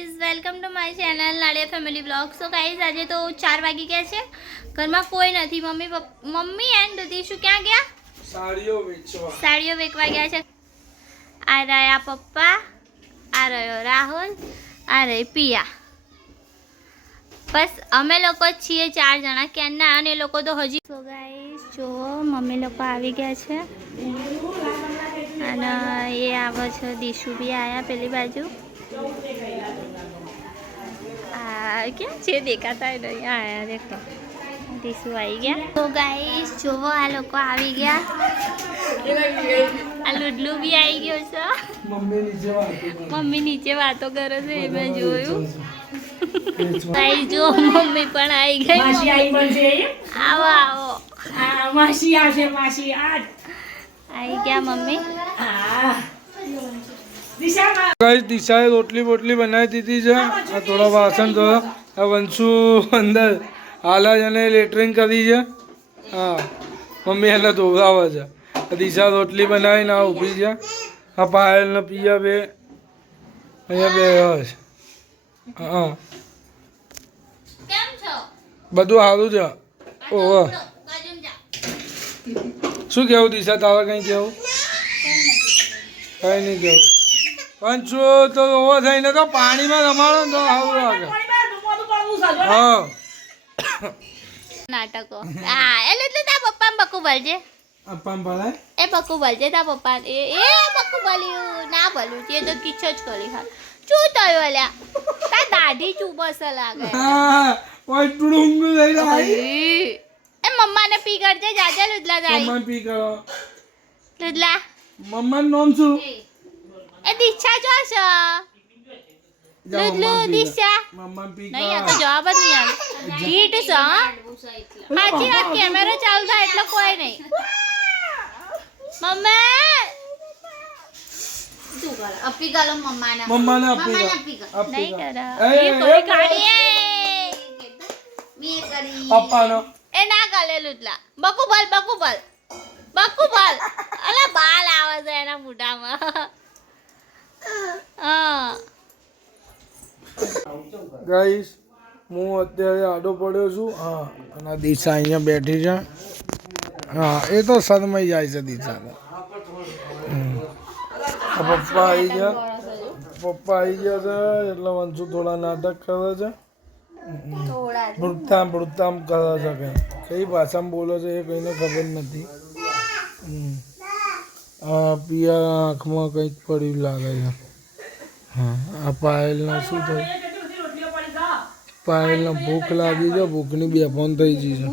Guys welcome to my channel Nadiya family blog. So guys આજે તો 4 વાગી ગયા છે. ઘરમાં કોઈ નથી. મમ્મી એન્ડ દીશુ ક્યાં ગયા? સાડીઓ વેચવા ગયા છે. આ રહ્યા પપ્પા, આ રહ્યો રાહુલ, આ રહી પિયા. બસ અમે લોકો છીએ 4 જણા ક્યાંના, અને એ લોકો તો હજી. સો ગાઈઝ જો મમ્મી લોકો આવી ગયા છે અને એ આવે છે. દીશુ બી આવ્યા પેલી બાજુ. ક્યાં છે દેખાતા નહીં. આયા દેખો દીશુ આવી ગયા. તો ગાઈસ જોવો આ લોકો આવી ગયા. આ લુડલું બી આવી ગયો છે. મમ્મી નીચે વાતો કરે છે એ મેં જોયું. ગાઈસ જો મમ્મી પણ આવી ગઈ. આવો આવો માસી આવશે. માસી આવી ગયા મમ્મી. દિશાએ રોટલી બોટલી બનાવી દીધી છે. આ થોડા વાસણ તો આ વંશુ અંદર હાલા જ અને લેટરિંગ કરી છે. હા મમ્મી એને ધોવડાવે છે. દિશા રોટલી બનાવીને આ ઊભી છે. આ પાયલ ને પિયા બે અહીંયા બે છે. હા બધું સારું છે. ઓહો શું કેવું દિશા તારે કંઈ કેવું? કંઈ નહીં કેવું. પંચો તો ઓવો થઈને તો પાણીમાં રમાડો ને તો સારું લાગે. હા નાટકો. હા એટલે તા પપ્પા બકુ બોલજે. અપ્પામ ભલાય એ બકુ બોલજે તા પપ્પા. એ બકુ બોલ્યું ના બોલ્યું તે તો કિચ્છો જ કરી. હા શું થયું અલ્યા? તા દાઢી ચૂબસ લાગે. હા ઓય ટુડુંગ લઈ લે. એ મમ્માને પી કરજે. જાજા લુદલા જાય. મમ્મા પી કરો. લુદલા મમ્માનું નામ શું? એ દિશા જો છે. લુદલુ દિશા. મમ્મા પી નહીં આ તો જવાબ જ નહીં આવે. હીટ છે. સાચી વાત કેમેરો ચાલુ થાય એટલે કોઈ નહીં. મમ્મી તું કર અપી ગાલો મમ્માને. મમ્માને આપી નહીં દો. કરા. એ એ કોઈ કાઢીએ. મેં કરી અપ્પાનો એ ના ગાલે લુદલા. બકુ બોલ બકુ બોલ બકુ બોલ. અલે બાલ આવે છે એના મોઢામાં. હા ગાઈસ હું અત્યારે આડો પડ્યો છું. હા અને દિશા અહીંયા બેઠી છે. હા એ તો શરમાઈ જાય છે દિશા. પપ્પા આવી ગયા. પપ્પા આવી ગયા છે એટલે વંશુ થોડા નાટક કરે છે. ભૃતામ ભૃતામ કરે છે. કઈ ભાષામાં બોલે છે એ કઈને ખબર નથી. પિયા આંખમાં કંઈક પડ્યું લાગે છે. હા આ પાયલને શું થયું? પાયલને ભૂખ લાગી છે. ભૂખની બેફોન થઈ ગઈ છે.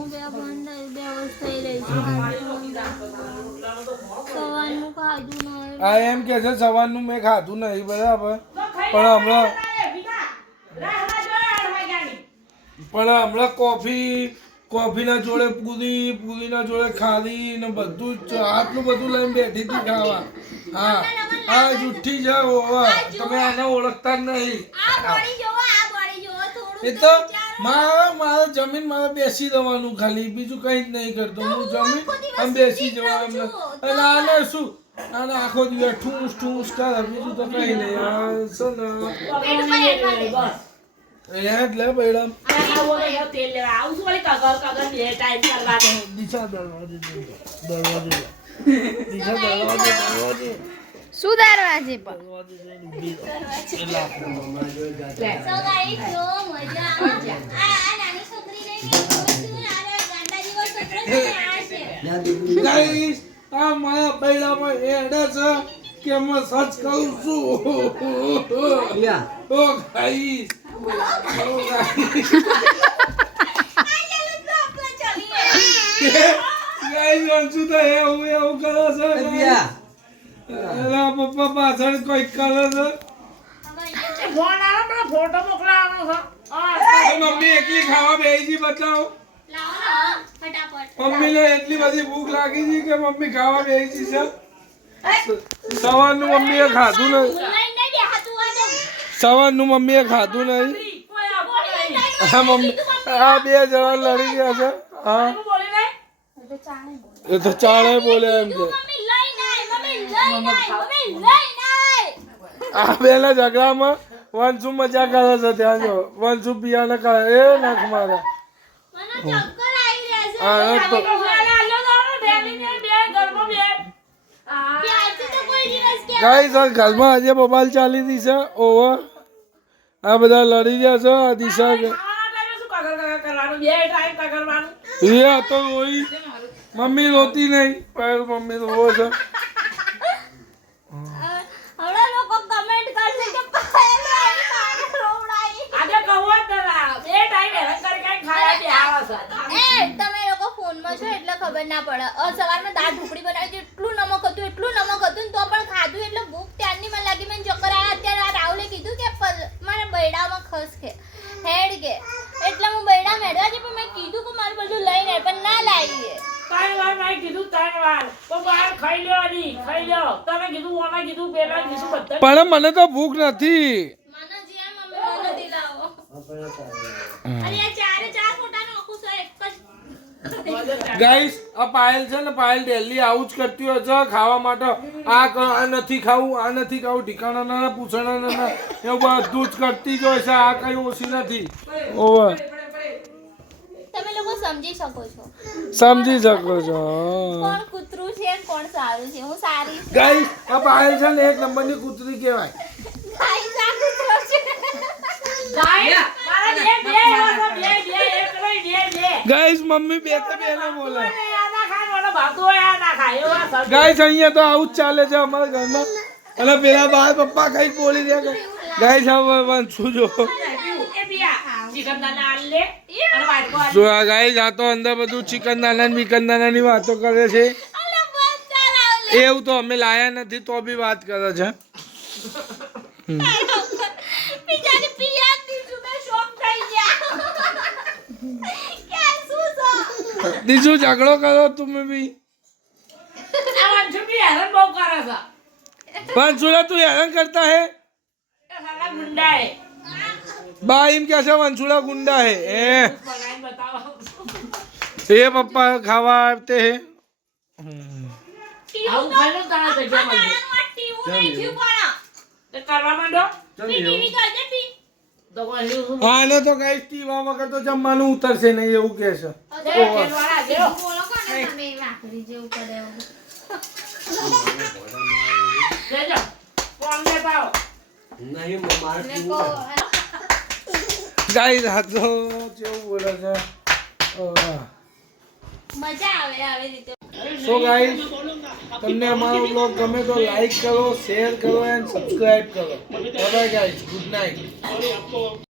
આ એમ કે છે સવારનું મેં ખાધું નહીં બરાબર, પણ હમણાં કોફીના જોડે પૂરીના જોડે ખાલી ને બધું જ આટલું બધું લઈને બેઠી હતી ખાવા. હા આ જુઠ્ઠી છે. તમે આને ઓળખતા જ નહીં. એ તો મારે જમીન મારે બેસી રહેવાનું ખાલી, બીજું કંઈ જ નહીં કરતો. હું જમીન આમ બેસી જવાનું. એટલે આને શું આને આખો દિવસ ઠૂસ ઠૂસ કરે, બીજું તો કંઈ નહીં. એટલે બેડા શું દરવાજે પર આ મારા બૈડામાં એડે છે કે હું સચ કહું છું. ઓ ગાઈસ વંશુ તો એવું કરે છે. એલા પપ્પા પાછળ કોઈક કરે છે. ફોટો મોકલાવાનો છે. મમ્મી એકલી ખાવા બેસી બતાવો. મમ્મીને એટલી બધી ભૂખ લાગી છે કે મમ્મી ખાવા બેસી છે. સવારનું મમ્મીએ ખાધું નહીં. હા મમ્મી આ 2 જણા લડી ગયા છે. હા એ તો ચાણે બોલે એમ છે. આ બેના ઝઘડામાં વંશુ મજા કરે છે ત્યાં જો વંશુ પિયાને કરે એ નાખ મારા મને ચક્કર આવી રહ્યા છે હા તો પ્યારથી તો કોઈ દિવસ કે ગાઈસ આ ઘરમાં આજે બબાલ ચાલી હતી છે ઓવર આ બધા લડી ગયા છે આ દિશા કે એ તો રોઈ મમ્મી રોતી નહીં પણ મમ્મી રોવો છે હમણાં લોકો કમેન્ટ કરશે કે પાયલ રોવડાઈ એ તમે લોકો ફોનમાં છો એટલે ખબર ના પડે સવારમાં દાળ ઢોકળી બનાવી એટલું નમક હતું ને તો પણ ખાધું એટલે ભૂખ ત્યારની મને લાગી મને ચક્કર આવ્યા અત્યારે આ રાહુલે કીધું કે મારા બૈડામાં ખસ કે હેડ કે એટલે હું બૈડા મેળવા છે પણ મેં કીધું કે મારું બધું લઈને પણ ના લાવીએ પણ મને તો ભૂખ નથી મને જે મમ્મી મને દિલાવો અરે આ ચારે ચાર ફોટા નોખું છે એક જ ગાઈસ આ પાયલ છે ને પાયલ ડેલી આવું જ કરતી હોય છે ખાવા માટે આ નથી ખાવું ઠીકાણા ના પૂછણા ના એવું બધું જ કરતી જ હોય છે આ કઈ ઓછી નથી ઓવર તમે લોકો સમજી શકો છો સમજી શકો છો કોણ કૂતરું છે અને કોણ સારું છે હું સારી છું ગાઈસ આ પાયલ છે ને એક નંબરની કૂતરી કહેવાય ગાઈસ આ કૂતરો છે ગાઈસ મમ્મી બે ના બોલે ગાઈસ અહીંયા તો આવું જ ચાલે છે અમારા ઘરમાં અને પેલા બાર પપ્પા કઈ બોલી રહ્યા ગાઈસ હવે વંશુ જો જો આ ગાઈસ આ તો અંદર બધું ચિકન દાના બીકન દાનાની વાતો કરે છે અલે બસ ચાલ એવું તો અમે લાયા નથી તો બી વાત કરે છે બિચારી પિયાતી છું મે શોક થઈ ગયા કે શું છો દીજુ ઝઘડો કરો તમે બી વંશુલા તું હેરાન કરતા હે બા એમ કે છે વંશુલા ગુંડા હે એ પપ્પા ખાવા આવતે હે આને તો કઈ ટીવા વગર તો જમવાનું ઉતરશે નહીં એવું કે છે બોલો કોને તમે વાકરી જેવું કરે ગાઈસ આ તો કેવું બોલે છે મજા આવે આવી રીતે સો ગાઈસ તમને અમારો બ્લોગ ગમે તો લાઈક કરો શેર કરો એન્ડ સબસ્ક્રાઇબ કરો બાય ગાઈસ ગુડ નાઇટ